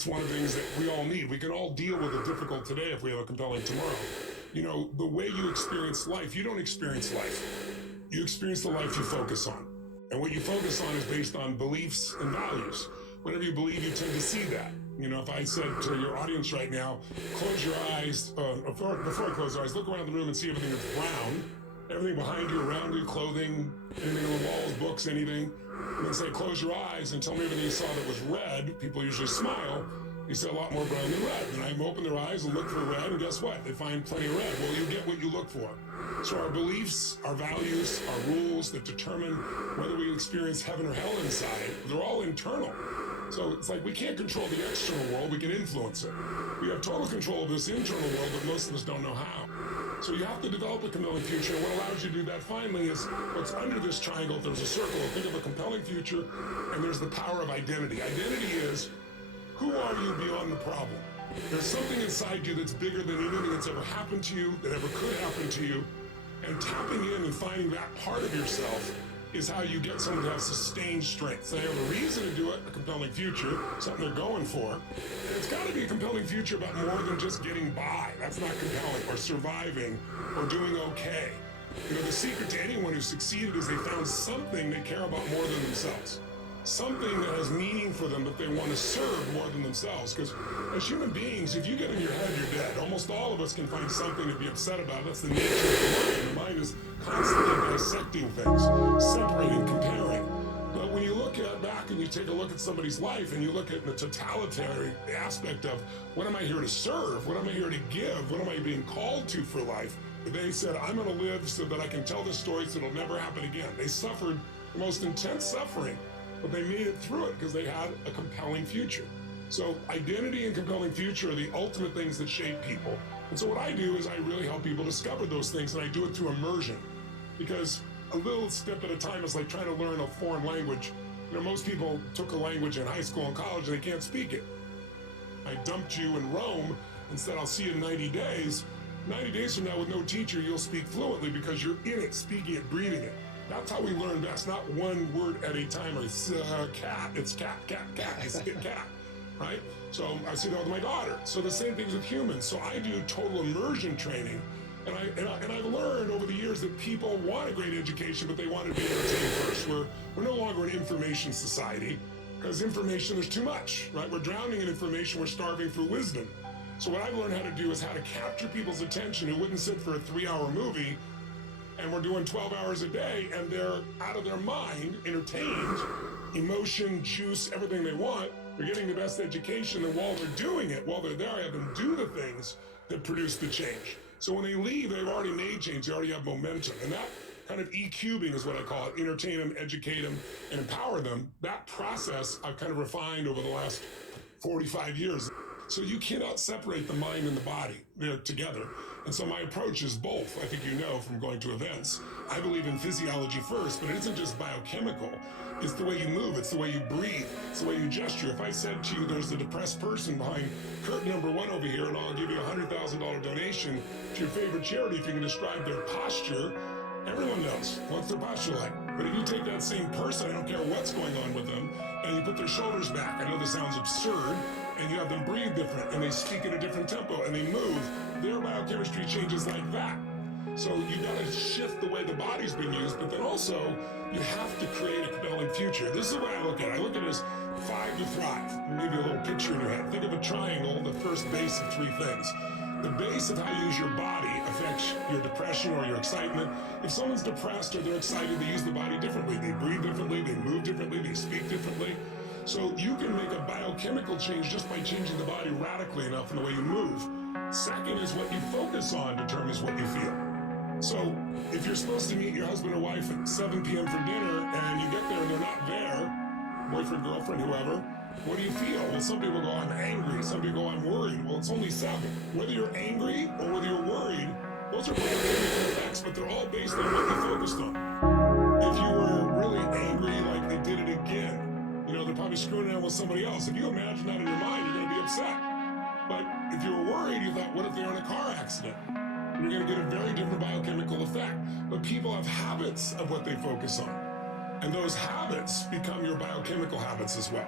that's one of the things that we all need. We can all deal with it difficult today if we have a compelling tomorrow. You know, the way you experience life, you don't experience life. You experience the life you focus on. And what you focus on is based on beliefs and values. Whatever you believe, you tend to see that. You know, if I said to your audience right now, close your eyes, before I close your eyes, look around the room and see everything that's brown, everything behind you, around you, clothing, anything on the walls, books, anything. And then say, close your eyes and tell me everything you saw that was red. People usually smile. You see a lot more brown than red. And I open their eyes and look for red, and guess what? They find plenty of red. Well, you get what you look for. So our beliefs, our values, our rules that determine whether we experience heaven or hell inside, they're all internal. So it's like we can't control the external world, we can influence it. We have total control of this internal world, but most of us don't know how. So you have to develop a compelling future, and what allows you to do that finally is what's under this triangle. If there's a circle, think of a compelling future, and there's the power of identity. Identity is, who are you beyond the problem? There's something inside you that's bigger than anything that's ever happened to you, that ever could happen to you, and tapping in and finding that part of yourself is how you get someone to have sustained strength. They have a reason to do it, a compelling future, something they're going for. And it's got to be a compelling future about more than just getting by. That's not compelling, or surviving, or doing okay. You know, the secret to anyone who succeeded is they found something they care about more than themselves. Something that has meaning for them that they want to serve more than themselves. Because as human beings, if you get in your head, you're dead. Almost all of us can find something to be upset about. That's the nature of the mind. The mind is constantly dissecting things, separating, comparing. But when you look back and you take a look at somebody's life and you look at the totalitarian aspect of what am I here to serve? What am I here to give? What am I being called to for life? They said, I'm going to live so that I can tell the stories that will never happen again. They suffered the most intense suffering, but they made it through it because they had a compelling future. So identity and compelling future are the ultimate things that shape people. And so what I do is I really help people discover those things, and I do it through immersion. Because a little step at a time is like trying to learn a foreign language. You know, most people took a language in high school and college and they can't speak it. I dumped you in Rome and said, I'll see you in 90 days. 90 days from now with no teacher, you'll speak fluently because you're in it, speaking it, breathing it. That's how we learn best, not one word at a time. Or it's cat, it's cat, it's cat, right? So I see that with my daughter. So the same things with humans. So I do total immersion training, and I've learned over the years that people want a great education, but they want to be entertained first. We're no longer an information society, because information, there's too much, right? We're drowning in information, we're starving for wisdom. So what I've learned how to do is how to capture people's attention who wouldn't sit for a 3-hour movie. And we're doing 12 hours a day, and they're out of their mind, entertained, emotion, juice, everything they want. They're getting the best education, and while they're doing it, while they're there, I have them do the things that produce the change. So when they leave, they've already made change. They already have momentum. And that kind of E-cubing is what I call it. Entertain them, educate them, and empower them. That process I've kind of refined over the last 45 years. So you cannot separate the mind and the body. They're together. And so my approach is both. I think you know from going to events. I believe in physiology first, but it isn't just biochemical. It's the way you move. It's the way you breathe. It's the way you gesture. If I said to you, there's a depressed person behind curtain number 1 over here, and I'll give you a $100,000 donation to your favorite charity if you can describe their posture, everyone knows. What's their posture like? But if you take that same person, I don't care what's going on with them, and you put their shoulders back, I know this sounds absurd, and you have them breathe different, and they speak at a different tempo, and they move, their biochemistry changes like that. So you gotta shift the way the body's been used, but then also, you have to create a compelling future. This is the way I look at it. I look at it as 5 to thrive. Maybe a little picture in your head. Think of a triangle, the first base of 3 things. The base of how you use your body affects your depression or your excitement. If someone's depressed or they're excited, they use the body differently. They breathe differently, they move differently, they speak differently. So you can make a biochemical change just by changing the body radically enough in the way you move. Second is what you focus on determines what you feel. So if you're supposed to meet your husband or wife at 7 p.m. for dinner and you get there and they're not there, boyfriend, girlfriend, whoever, what do you feel? Well, some people go, I'm angry. Some people go, I'm worried. Well, it's only 7. Whether you're angry or whether you're worried, those are biochemical effects, but they're all based on what you focused on. If you were really angry, like they did it again, you know, they're probably screwing around with somebody else. If you imagine that in your mind, you're going to be upset. But if you were worried, you thought, what if they're in a car accident? You're going to get a very different biochemical effect. But people have habits of what they focus on. And those habits become your biochemical habits as well.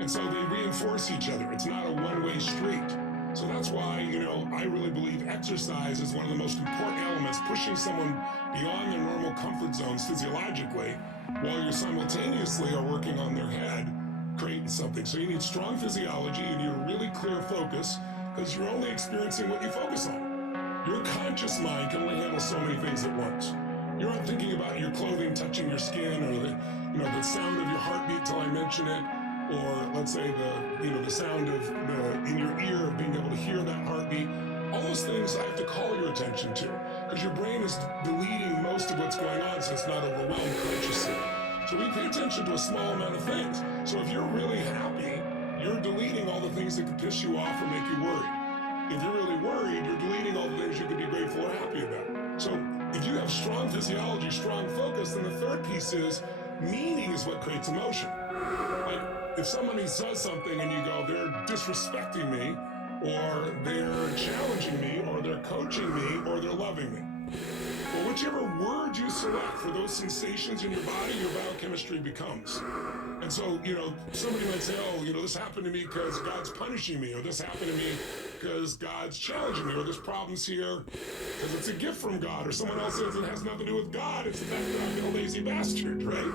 And so they reinforce each other. It's not a one-way street. So that's why, I really believe exercise is one of the most important elements, pushing someone beyond their normal comfort zones physiologically, while you simultaneously are working on their head, creating something. So you need strong physiology, you need a really clear focus, because you're only experiencing what you focus on. Your conscious mind can only handle so many things at once. You're not thinking about your clothing touching your skin, or the sound of your heartbeat till I mention it, or let's say the sound of in your ear of being able to hear that heartbeat. All those things I have to call your attention to, because your brain is deleting most of what's going on, so it's not overwhelmed consciously. So we pay attention to a small amount of things. So if you're really happy, you're deleting all the things that could piss you off or make you worried. If you're really worried, you're deleting all the things you could be grateful or happy about. So if you have strong physiology, strong focus, then the third piece is meaning is what creates emotion. Like if somebody says something and you go, they're disrespecting me, or they're challenging me, or they're coaching me, or they're loving me. Well, whichever word you select for those sensations in your body, your biochemistry becomes. And so, somebody might say, this happened to me because God's punishing me, or this happened to me because God's challenging me, or there's problems here because it's a gift from God, or someone else says it has nothing to do with God, it's the fact that I'm a lazy bastard, right?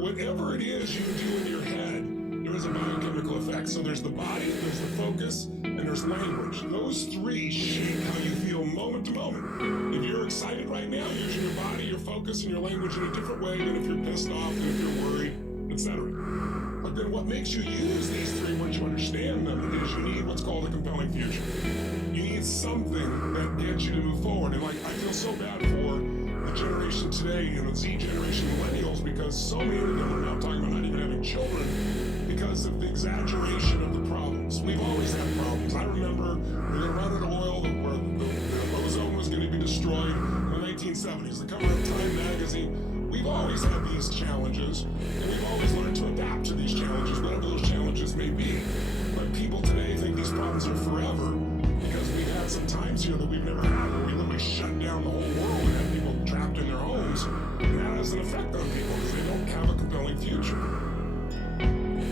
Whatever it is you do in your head, there is a biochemical effect. So there's the body, there's the focus, and there's language. Those three shape how you feel moment to moment. If you're excited right now, using your body, your focus, and your language in a different way than if you're pissed off, than if you're worried, etc. But then what makes you use these three once you understand them is you need what's called a compelling future. You need something that gets you to move forward. And I feel so bad for the generation today, Z generation millennials, because so many of them are now talking about not even having children because of the exaggeration of the problems. We've always had problems. I remember we were running oil, the ozone was going to be destroyed in the 1970s. The cover of Time magazine. We've always had these challenges, and we've always learned to adapt to these challenges, whatever those challenges may be. But people today think these problems are forever because we've had some times here that we've never had, where we literally shut down the whole world and had people trapped in their homes. And that has an effect on people because they don't have a compelling future.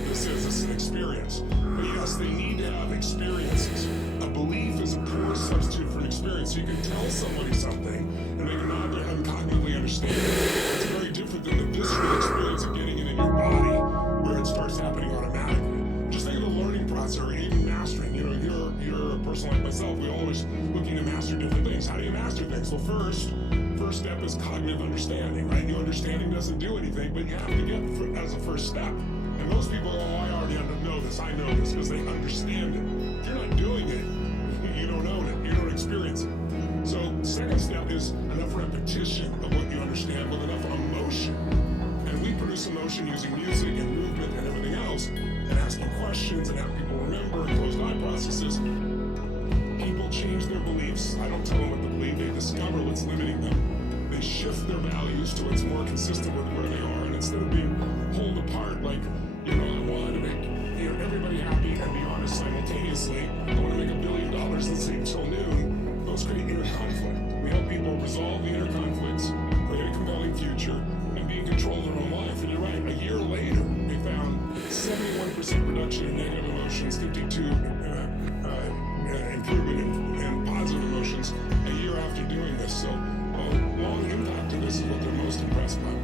This is an experience. But yes, they need to have experiences. A belief is a poor substitute for an experience. So you can tell somebody something and they can nod their head and cognitively understand it. It's very different than the visceral experience of getting it in your body where it starts happening automatically. Just think of the learning process or even mastering. You're a person like myself. We're always looking to master different things. How do you master things? Well, first step is cognitive understanding, right? Your understanding doesn't do anything, but you have to get as a first step. And most people go, I already know this, I know this, because they understand it. If you're not doing it, you don't own it, you don't experience it. So second step is enough repetition of what you understand with enough emotion. And we produce emotion using music and movement and everything else, and asking questions and have people remember and closed eye processes. People change their beliefs. I don't tell them what to believe, they discover what's limiting them. They shift their values to what's more consistent with where they are, and instead of being pulled apart like, I want to make everybody happy and be honest simultaneously. I want to make $1 billion, let's say, until noon. Those create inner conflict. We help people resolve the inner conflicts, create a compelling future, and be in control of their own life. And you're right, a year later, they found 71% reduction in negative emotions, 52 improvement in positive emotions a year after doing this. So long impact of this is what they're most impressed by.